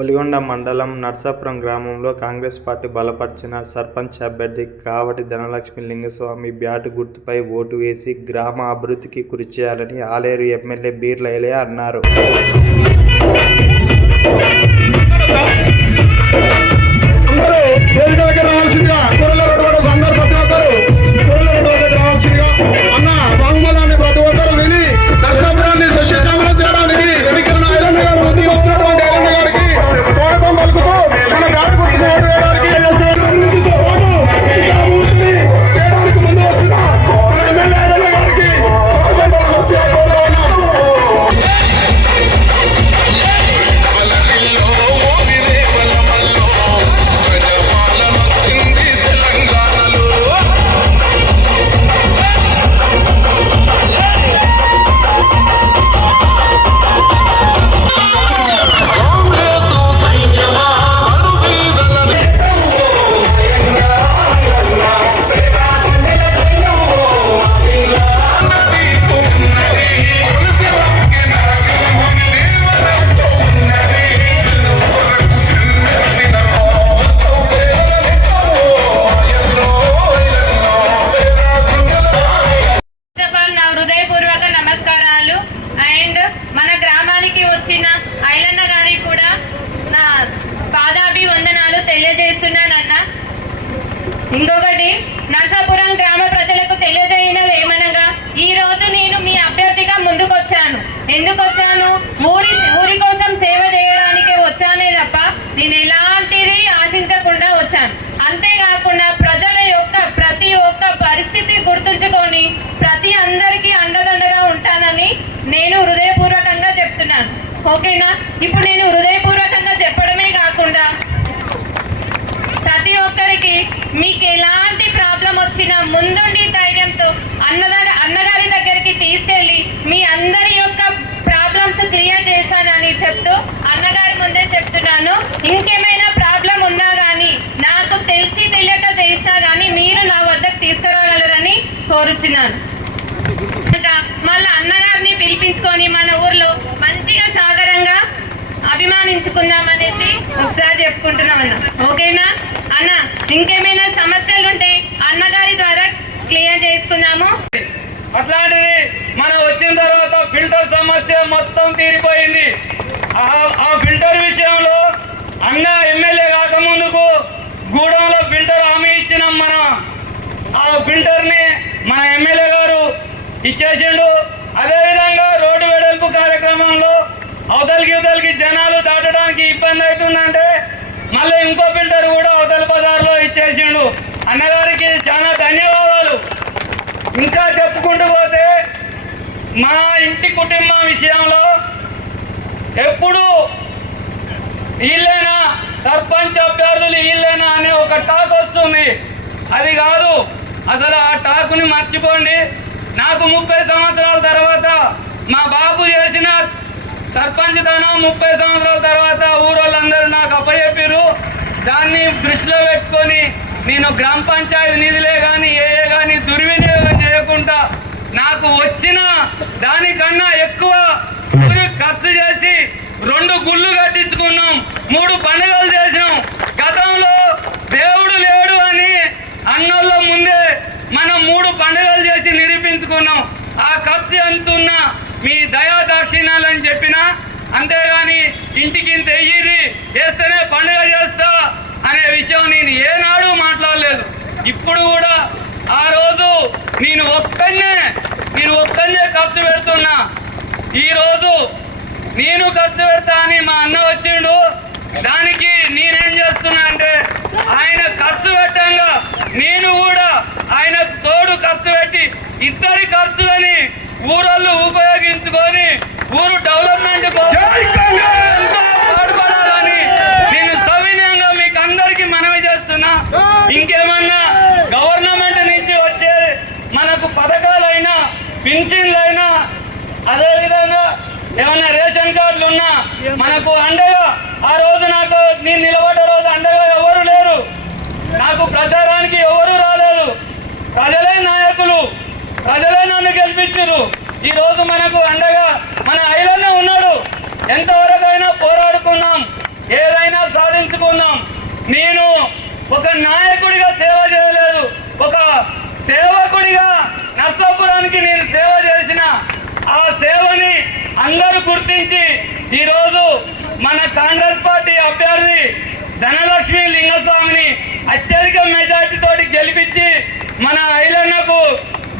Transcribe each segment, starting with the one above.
ఒలిగొండ మండలం నర్సాపురం గ్రామంలో కాంగ్రెస్ పార్టీ బలపర్చిన సర్పంచ్ అభ్యర్థి కావటి ధనలక్ష్మి లింగస్వామి బ్యాటు గుర్తుపై ఓటు వేసి గ్రామ అభివృద్ధికి కృషి చేయాలని ఆలేరు ఎమ్మెల్యే బీర్ల ఎలియా అన్నారు. మన గ్రామానికి వచ్చిన ఐలన్న గారికి కూడా నా పాదాభివందనాలు తెలియజేస్తున్నానన్న. ఇంకొకటి, నర్సాపురం గ్రామ ప్రజలకు తెలియజేయనది ఏమనగా, ఈ రోజు నేను మీ అభ్యర్థిగా ముందుకొచ్చాను. ఎందుకు వచ్చాను? ఊరి కోసం సేవ చేయడానికే వచ్చానే తప్ప నేను ఎలాంటిది ఆశించకుండా వచ్చాను. అంతేకాకుండా ప్రజల యొక్క ప్రతి ఒక్క పరిస్థితి గుర్తుంచుకొని ప్రతి అందరికీ అండదండగా ఉంటానని నేను హృదయపూర్వకంగా చెప్తున్నాను. ఓకేనా? ఇప్పుడు నేను హృదయపూర్వకంగా చెప్పడమే కాకుండా ప్రతి ఒక్కరికి మీకు ఎలాంటి ప్రాబ్లం వచ్చినా ముందుండి ధైర్యంతో అన్నగారి దగ్గరికి తీసుకెళ్ళి మీ అందరి యొక్క ప్రాబ్లమ్స్ క్లియర్ చేశానని చెప్తూ అన్నగారి ముందే చెప్తున్నాను. ఇంకేమైనా ప్రాబ్లం ఉన్నా కానీ నాకు తెలిసి తెలియక చేసినా కానీ మీరు నా వద్దకు తీసుకురాగలరని కోరుచున్నాను. మళ్ళీ అన్నగారిని పిలిపించుకొని మన ఊర్లో మంచిగా సాగరంగా అభిమానించుకుందామనేసి ఒకసారి చెప్పుకుంటున్నామన్నా. ఓకేనా అన్న? ఇంకేమైనా సమస్యలు ఉంటే అన్నగారి ద్వారా క్లియర్ చేసుకుందాము. అట్లాంటిది మనం వచ్చిన తర్వాత ఫిల్టర్ సమస్య మొత్తం తీరిపోయింది. ఆ ఫిల్టర్ విషయంలో అన్న ఎమ్మెల్యే కాకముందుకు గూడెంలో ఫిల్టర్ హామీ ఇచ్చినాం. మనం ఆ ఫిల్టర్ని మన ఎమ్మెల్యే గారు ఇచ్చేసిండు. అదేవిధంగా రోడ్డు వెడల్పు కార్యక్రమంలో అవతలికి జనాలు దాటడానికి ఇబ్బంది అవుతుందంటే మళ్ళీ ఇంకో ఫిల్టర్ కూడా అవతల బజార్లో ఇచ్చేసిండు. అన్నగారికి చాలా ధన్యవాదాలు. ఇంకా చెప్పుకుంటూ పోతే మా ఇంటి కుటుంబం విషయంలో ఎప్పుడు వీళ్ళేనా సర్పంచ్ అభ్యర్థులు వీళ్ళేనా అనే ఒక టాక్ వస్తుంది. అది కాదు, అసలు ఆ టాకుని మర్చిపోండి. నాకు 30 సంవత్సరాల తర్వాత మా బాబు చేసిన సర్పంచ్ ధనం 30 సంవత్సరాల తర్వాత ఊరోళ్ళందరూ నాకు అప్పచెప్పారు. దాన్ని దృష్టిలో పెట్టుకొని నేను గ్రామ పంచాయతీ నిధులే కానీ కానీ దుర్వినియోగం చేయకుండా నాకు వచ్చిన దానికన్నా ఎక్కువ ఖర్చు చేసి 2 గుళ్ళు కట్టించుకున్నాం, 3 పండుగలు చేసినాం. గతంలో దేవుడు లేడు అని అన్నోళ్ళ ముందే మనం 3 పండుగలు చేసి నిరూపించుకున్నాం. ఆ ఖర్చు ఎంతున్నా మీ దయా దాక్షిణ్యాలని చెప్పినా, అంతేగాని ఇంటికి ఇంత ఎయ్యిరి చేస్తేనే పండుగ చేస్తా అనే విషయం నేను ఏనాడు మాట్లాడలేదు. ఇప్పుడు కూడా ఆ రోజు నేను ఒక్కనే ఖర్చు పెడుతున్నా. ఈరోజు నేను ఖర్చు పెడతా అని మా అన్న వచ్చిండు. దానికి నేనేం చేస్తున్నా అంటే ఆయన ఖర్చు పెట్టంగా నేను కూడా ఆయన తోడు ఖర్చు పెట్టి ఇద్దరి ఖర్చులని ఊరోళ్ళు ఉపయోగించుకొని ఊరు డెవలప్మెంట్ పాటుపడాలని నేను సవినయంగా మీకు అందరికీ మనవి చేస్తున్నా. ఇంకేమన్నా గవర్నమెంట్ నుంచి వచ్చే మనకు పథకాలైనా పింఛన్లైనా అదేవిధంగా ఏమన్నా రేషన్ కార్డులు ఉన్నా మనకు అండగా ఆ రోజు నాకు నేను నిలబడ్డ రోజు అండగా ఎవరు లేరు. నాకు ప్రచారానికి ఎవరు రాలేదు. ప్రజలే నాయకులు, ప్రజలే నన్ను గెలిపించారు. ఈ రోజు మనకు అండగా మన ఐలన్న ఉన్నాడు. ఎంతవరకైనా పోరాడుకున్నాం. నేను ఒక నాయకుడిగా సేవ చేయలేదు, ఒక సేవకుడిగా నర్సాపురానికి నేను సేవ చేసిన ఆ సేవని అందరూ గుర్తించి ఈరోజు మన కాంగ్రెస్ పార్టీ అభ్యర్థి ధనలక్ష్మి లింగస్వామిని అత్యధిక మెజార్టీతో గెలిపించి మన ఐలన్నకు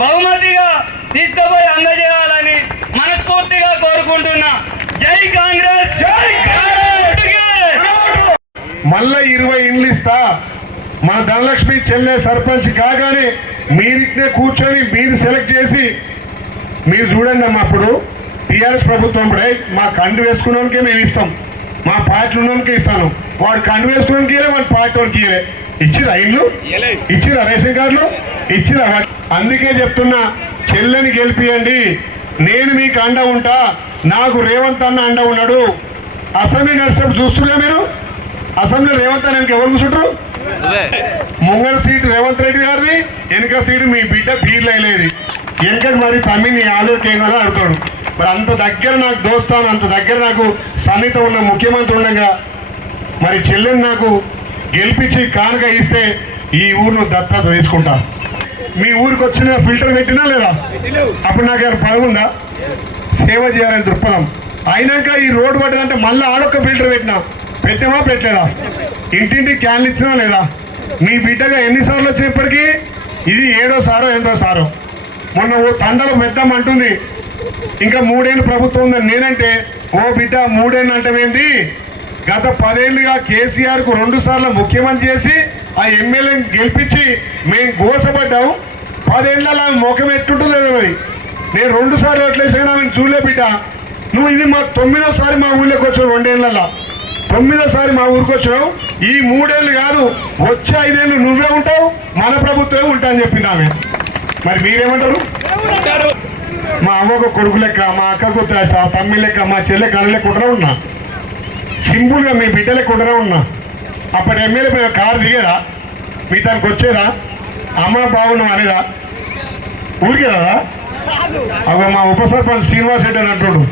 బహుమతిగా తీసుకుపోయి అందజేయాలని మనస్ఫూర్తిగా కోరుకుంటున్నా. జై కాంగ్రెస్, జై కాంగ్రెస్. మళ్ళా 20 ఇండ్లు ఇస్తా. మన ధనలక్ష్మి చెల్లె సర్పంచ్ కాగానే మీరిట్నే కూర్చొని మీరు సెలెక్ట్ చేసి మీరు చూడండి అమ్మా. అప్పుడు టీఆర్ఎస్ ప్రభుత్వం మా కండు వేసుకున్నానికే మేము ఇస్తాం, మా పార్టీ ఉన్నోనికే ఇస్తాను. వాడు కండు వేసుకున్నానికి వాడు పార్టీ వానికి ఇచ్చిరా ఇండ్లు, ఇచ్చిరా రేషన్ కార్డులు, ఇచ్చిరా. అందుకే చెప్తున్నా, చెల్లెని గెలిపియండి. నేను మీకు అండ ఉంటా. నాకు రేవంత్ అన్న అండ ఉన్నాడు. అసెంబ్లీ నడిచినప్పుడు చూస్తున్నా మీరు, అసెంబ్లీ రేవంత్ అన్న ఎవరు కూర్చుంటారు? ముంగల సీటు రేవంత్ రెడ్డి గారిది, వెనక సీటు మీ బిడ్డ బీర్లు అయ్యేది. వెనకటి మరి తమ్మిని ఆలోచన ఏం కదా అడుగుతాడు. మరి అంత దగ్గర నాకు దోస్తాను, అంత దగ్గర నాకు సన్నిహితం ఉన్న ముఖ్యమంత్రి ఉండగా మరి చెల్లెని నాకు గెలిపించి కానుక ఇస్తే ఈ ఊరును దత్తత తీసుకుంటా. మీ ఊరికి వచ్చిన ఫిల్టర్ పెట్టినా లేదా? అప్పుడు నాకు ఏమైనా పదవుందా? సేవ చేయాలని దృక్పథం. అయినాక ఈ రోడ్డు పడ్డదంటే మళ్ళీ ఆడొక్క ఫిల్టర్ పెట్టామా పెట్టలేదా? ఇంటింటికి క్యాన్లు ఇచ్చినా లేదా? మీ బిడ్డగా ఎన్నిసార్లు వచ్చినప్పటికీ ఇది 7వ సారో 8వ సారో. మొన్న ఓ తండలో పెట్టామంటుంది ఇంకా 3 ఏళ్ళు ప్రభుత్వం ఉందని. నేనంటే ఓ బిడ్డ 3 ఏళ్ళు అంటే ఏంది? గత 10 ఏళ్ళుగా కేసీఆర్కు 2 సార్లు ముఖ్యమంత్రి చేసి ఆ ఎమ్మెల్యేని గెలిపించి మేము గోసపడ్డాము. 10 ఏళ్ళ ముఖం ఎట్టుంటుందో మరి. నేను 2 సార్లు ఓట్లేసినా ఆమెను చూడలే బిడ్డ. నువ్వు ఇది మా 9వ సారి మా ఊళ్ళోకి వచ్చావు. 2 ఏళ్ళ 9వ సారి మా ఊరికి వచ్చినావు. ఈ 3 ఏళ్ళు కాదు, వచ్చే 5 ఏళ్ళు నువ్వే ఉంటావు, మన ప్రభుత్వమే ఉంటా అని చెప్పింది ఆమె. మరి మీరేమంటారు? మా అమ్మకు కొడుకు లెక్క, మా అక్కకు తమ్మి లెక్క, మా చెల్లె కళ్ళు లెక్క ఉంటూనే ఉన్నా. సింపుల్గా మీ బిడ్డ లెక్క ఉంటూనే ఉన్నా. అప్పటి ఎమ్మెల్యే మేము కారు దిగేదా? మీ దానికి వచ్చేదా? అమ్మ బాగున్నాం అనేదా? ఊరికే రాదా? అవ మా ఉప సర్పంచ్ శ్రీనివాస్ రెడ్డి అని అంటున్నాడు.